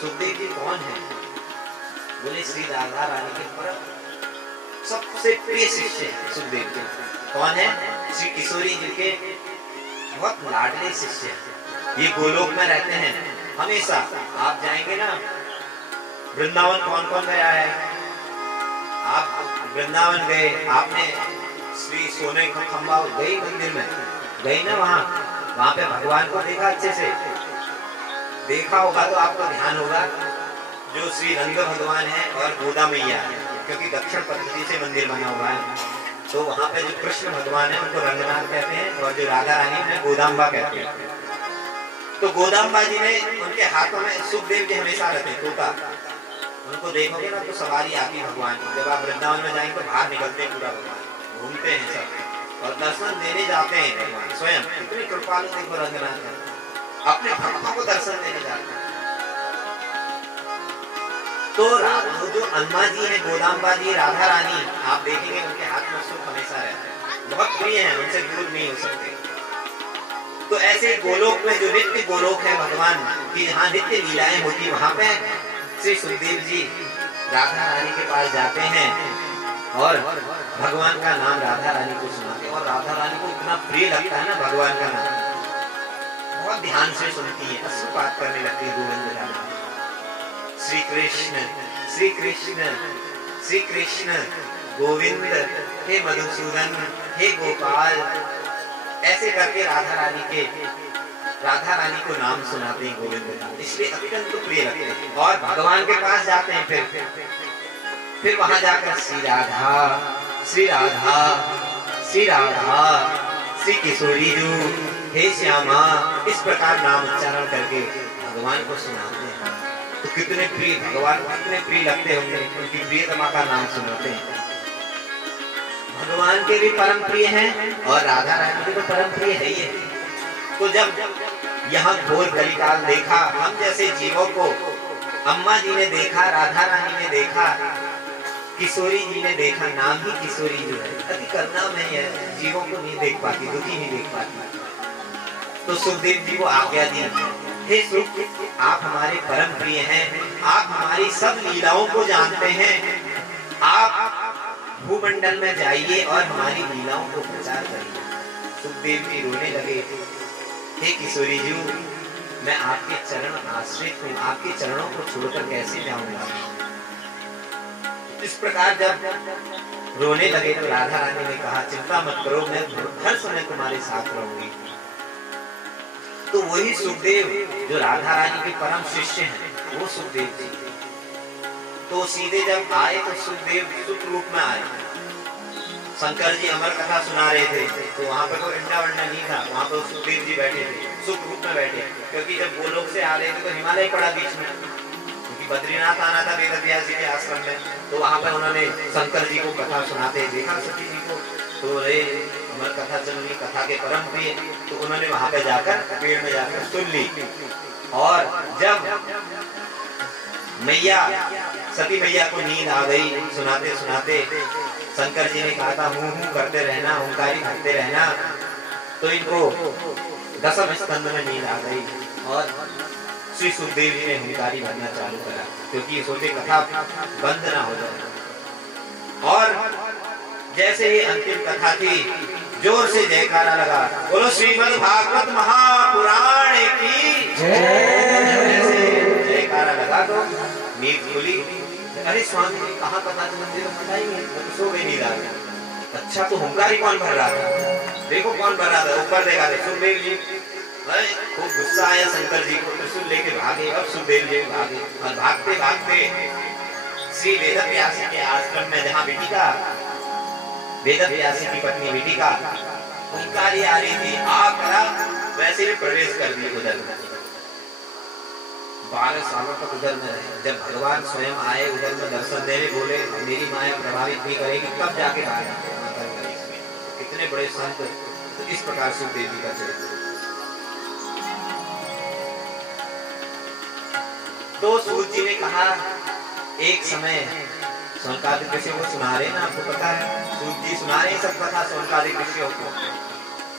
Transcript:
सुखदेव जी कौन है? बोले श्री राधा रानी के परम सबसे प्रिय शिष्य है सुखदेव जी। कौन है? श्री किशोरी जी के बहुत लाडले शिष्य है। ये गोलोक में रहते हैं हमेशा। आप जाएंगे ना वृंदावन, कौन कौन गया है? आप वृंदावन गए, आपने श्री सोने का खंबा गई मंदिर में गई ना, वहां पे भगवान को देखा, अच्छे से देखा होगा तो आपको ध्यान होगा जो श्री रंग भगवान है और गोदा मैया है, क्योंकि दक्षिण पद्धति से मंदिर बना हुआ है। तो वहां पे जो कृष्ण भगवान है उनको रंगनाथ कहते हैं और जो राधा रानी है गोदाम्बा कहते हैं। तो गोदाम्बा जी ने उनके हाथों में सुखदेव जी हमेशा रहते, तोता, उनको देखोगे ना तो सवारी आती भगवान की। जब आप वृंदावन में जाएंगे तो बाहर निकलते हैं, पूरा भगवान घूमते हैं सब और दर्शन देने जाते हैं भगवान स्वयं। इतनी कृपालु देखो रंगनाथ है, अपने भक्तों को दर्शन देने जाते हैं। तो जो अम्मा जी है गोदाम्बा जी, राधा रानी, आप देखेंगे उनके हाथ में सुख हमेशा रहता है, बहुत प्रिय है, उनसे दूर नहीं हो सकते। तो ऐसे गोलोक में जो नित्य गोलोक है भगवान की, जहाँ नित्य लीलाएं होती, वहां पे श्री सुखदेव जी राधा रानी के पास जाते हैं और भगवान का नाम राधा रानी को सुनाते हैं। और राधा रानी को इतना प्रिय लगता है ना भगवान का नाम, बहुत ध्यान से सुनती है, अश्रुपात करने लगती है गोविंद राधा। श्री कृष्ण श्री कृष्ण श्री कृष्ण गोविंद, हे मधुसूदन, हे गोपाल, ऐसे करके राधा रानी को नाम सुनाते हैं गोविंद का, इसलिए अत्यंत प्रिय लगते हैं। और भगवान के पास जाते हैं, फिर वहां जाकर श्री राधा श्री राधा श्री राधा श्री किशोरी जू, हे श्यामा, इस प्रकार नाम उच्चारण करके भगवान को सुनाते हैं। तो कितने प्रिय भगवान, कितने प्रिय लगते होंगे, उनकी प्रियतमा का नाम सुनाते हैं। भगवान के भी परम प्रिय हैं और राधा रानी के तो परम प्रिय है ही है। तो जब यहाँ घोर कलिकाल देखा, हम जैसे जीवों को अम्मा जी ने देखा, राधा रानी ने देखा, किशोरी जी ने देखा, नाम ही किशोरी जो है, अति करुणा में है, जीवों को नहीं देख पाती, दुखी नहीं देख पाती। तो सुखदेव जी को आज्ञा दी, हे सुख, आप हमारे परम प्रिय हैं, आप हमारी सब लीलाओं को जानते हैं, आप भूमंडल में जाइए और हमारी लीलाओं को प्रचार करिए। सुखदेव जी रोने लगे, हे किशोरी जी, मैं आपके चरण आश्रित हूँ, आपके चरणों को छोड़कर कैसे जाऊंगा। इस प्रकार जब रोने लगे तो राधा रानी ने कहा, चिंता मत करो, मैं हर समय तुम्हारे साथ रहूंगी। तो वही सुखदेव जो राधा रानी के परम शिष्य हैं, वो सुखदेव जी, तो सीधे जब आए तो सुखदेव सुख रूप में आए। शंकर जी अमर कथा सुना रहे थे, तो वहां पर कोई अंडा वंडा नहीं था, वहां पर सुखदेव जी बैठे थे, सुख रूप में बैठे, क्योंकि जब गोलोक से आ रहे थे तो हिमालय पड़ा बीच में, क्योंकि बद्रीनाथ आना था वेदव्यास जी के आश्रम में। तो वहां पर उन्होंने शंकर जी को कथा सुनाते देखा, सती जी को, तो रे अमर कथा चल रही, कथा के परम प्रिय, तो उन्होंने वहां पे जाकर पेड़ में जाकर सुन ली। और जब मैया सती मैया को नींद आ गई सुनाते सुनाते, शंकर जी ने कहा था हूं हूं करते रहना, ओंकारी भरते रहना, तो इनको दसम स्कंद में नींद आ गई और श्री सुखदेव जी ने हुंकारी भरना चालू करा, क्योंकि सोचे कथा बंद ना हो जाए। और जैसे ही अंतिम कथा थी, जोर से जयकारा लगा, बोलो श्रीमद् भागवत महापुराण की जय। जयकारा लगा तो नींद खुली। अरे स्वामी जी कहाँ कथा चल रही है, पता ही नहीं, तो सो गई नींद आ गई। अच्छा तो हुंकारी कौन भर रहा था? देखो कौन भर रहा था, ऊपर देखा सुखदेव जी। खूब गुस्सा आया शंकर जी को, त्रिशूल लेके भागे, अब सुखदेव जी भागे और भागते भागते श्री वेदव्यास के आश्रम में, जहाँ बेटिका वेदव्यास की पत्नी बेटिका हुंकारी आ रही थी, आकर वैसे ही प्रवेश कर दी उधर। 12 सालों तक उधर में रहे। जब भगवान स्वयं आए उधर में दर्शन देने, बोले मेरी माया प्रभावित नहीं करेगी, तब जाके बाहर करेगी। कितने बड़े संत। तो इस प्रकार सुखदेव जी का चरित्र। तो सूत जी ने कहा, एक समय सोनकादिक ऋषियों को सुना रहे ना, आपको पता है, सूत जी सुना रहे सब कथा सोनकादिक ऋषियों को।